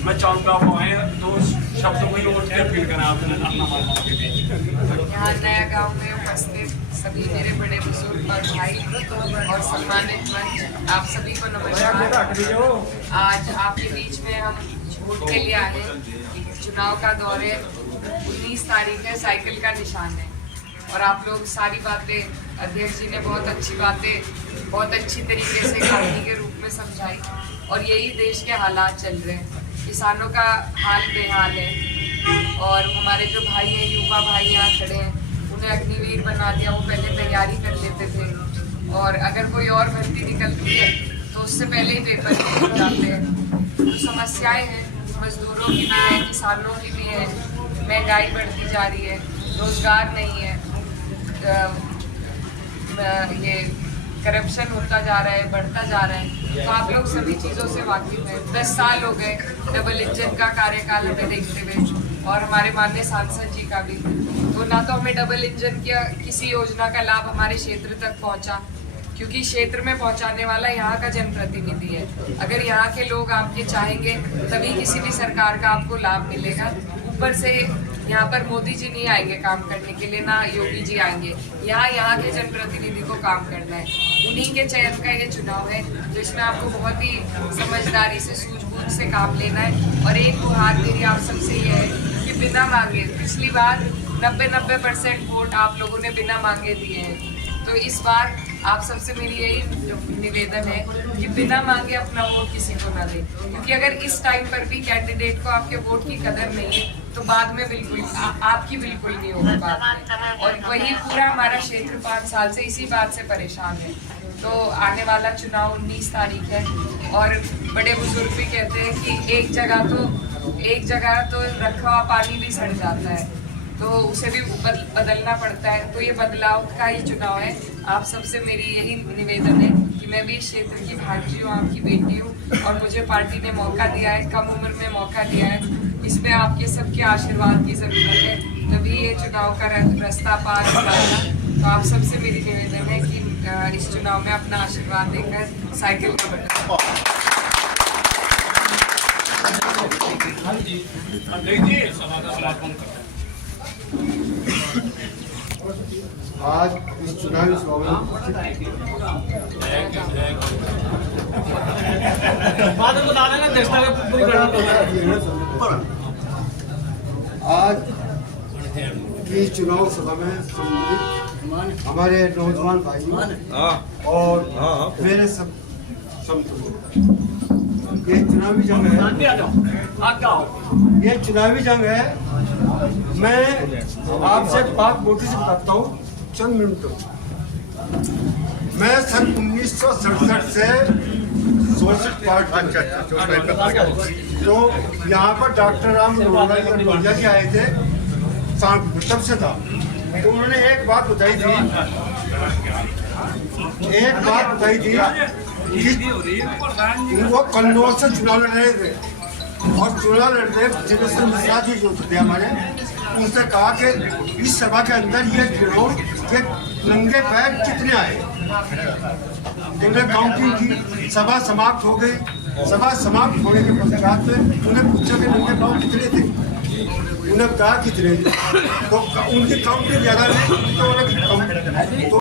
मैं चाहूँगा वो आए तो शब्दों को लोग फील करें आपने अपना मालूम के बीच। यहाँ नया गांव में उपस्थित सभी मेरे बड़े बुजुर्ग और भाई और सम्मानित मंच, आप सभी को नमस्कार। आज आपके बीच में हम वोट के लिए आए। चुनाव का दौर है, 19 तारीख है, साइकिल का निशान है और आप लोग सारी बातें अध्यक्ष जी ने बहुत अच्छी बातें बहुत अच्छी तरीके से कहानी के रूप में समझाई और यही देश के हालात चल रहे हैं। किसानों का हाल बेहाल है और हमारे जो भाई हैं, युवा भाई यहाँ खड़े हैं, उन्हें अग्निवीर बना दिया। वो पहले तैयारी कर लेते थे और अगर कोई और भर्ती निकलती है तो उससे पहले ही पेपर हो जाते हैं। तो समस्याएं हैं, मजदूरों की भी है, किसानों की भी है, महंगाई बढ़ती जा रही है, रोजगार नहीं है, ये करप्शन होता जा रहा है, बढ़ता जा रहा है। तो आप लोग सभी चीज़ों से वाकिफ हैं। 10 साल हो गए डबल इंजन का कार्यकाल हमें देखते हुए और हमारे माननीय सांसद जी का भी। तो ना तो हमें डबल इंजन की किसी योजना का लाभ हमारे क्षेत्र तक पहुंचा, क्योंकि क्षेत्र में पहुंचाने वाला यहाँ का जनप्रतिनिधि है। अगर यहाँ के लोग आपके चाहेंगे तभी किसी भी सरकार का आपको लाभ मिलेगा। ऊपर से यहाँ पर मोदी जी नहीं आएंगे काम करने के लिए, ना योगी जी आएंगे। यहाँ के जनप्रतिनिधि को काम करना है। उन्हीं के चयन का ये चुनाव है जिसमें आपको बहुत ही समझदारी से, सूझबूझ से काम लेना है। और एक गुहार मेरी आप सबसे ये है कि बिना मांगे, पिछली बार 90% वोट आप लोगों ने बिना मांगे दिए हैं, तो इस बार आप सबसे मेरी यही निवेदन है कि बिना मांगे अपना वोट किसी को ना दें, क्योंकि अगर इस टाइम पर भी कैंडिडेट को आपके वोट की कदर नहीं है तो बाद में बिल्कुल आपकी बिल्कुल नहीं होगी बात में। और वही पूरा हमारा क्षेत्र 5 साल से इसी बात से परेशान है। तो आने वाला चुनाव 19 तारीख है और बड़े बुजुर्ग भी कहते हैं कि एक जगह तो रखा हुआ पानी भी सड़ जाता है, तो उसे भी बदलना पड़ता है। तो ये बदलाव का ही चुनाव है। आप सबसे मेरी यही निवेदन है कि मैं भी इस क्षेत्र की भांजी हूँ, आपकी बेटी हूँ और मुझे पार्टी ने मौका दिया है, कम उम्र में मौका दिया है। इसमें आपके सबके आशीर्वाद की ज़रूरत है, तभी ये चुनाव का रास्ता पार हो पाएगा। तो आप सबसे मेरी निवेदन है कि इस चुनाव में अपना आशीर्वाद देकर साइकिल को बढ़ाएं। आज इस चुनावी सभा में आज की चुनाव सभा में सम्मिलित हमारे नौजवान भाई और मेरे सब ये चुनावी जंग है, ये चुनावी जंग है। मैं आपसे बात मोटी से बताता हूँ चंद मिनटों। मैं सन 1967 से सोशल पार्टी तो यहाँ पर डॉक्टर राम मनोहर जी आए थे, तब से था। तो उन्होंने एक बात बताई थी कि वो कन्नौज से चुनाव लड़ रहे थे और चुनाव लड़ रहे जितेंद्र मिश्रा जी जो थे हमारे, उनसे कहा कि इस सभा के अंदर ये गिनो कि नंगे पैर कितने आए। उन्होंने काउंटिंग की, सभा समाप्त हो गई। सभा समाप्त होने के पश्चात में उन्हें पूछा कि नंगे पाँव कितने थे, उन्हें कहा कितने, तो उनकी काउंटिंग ज़्यादा नहीं तो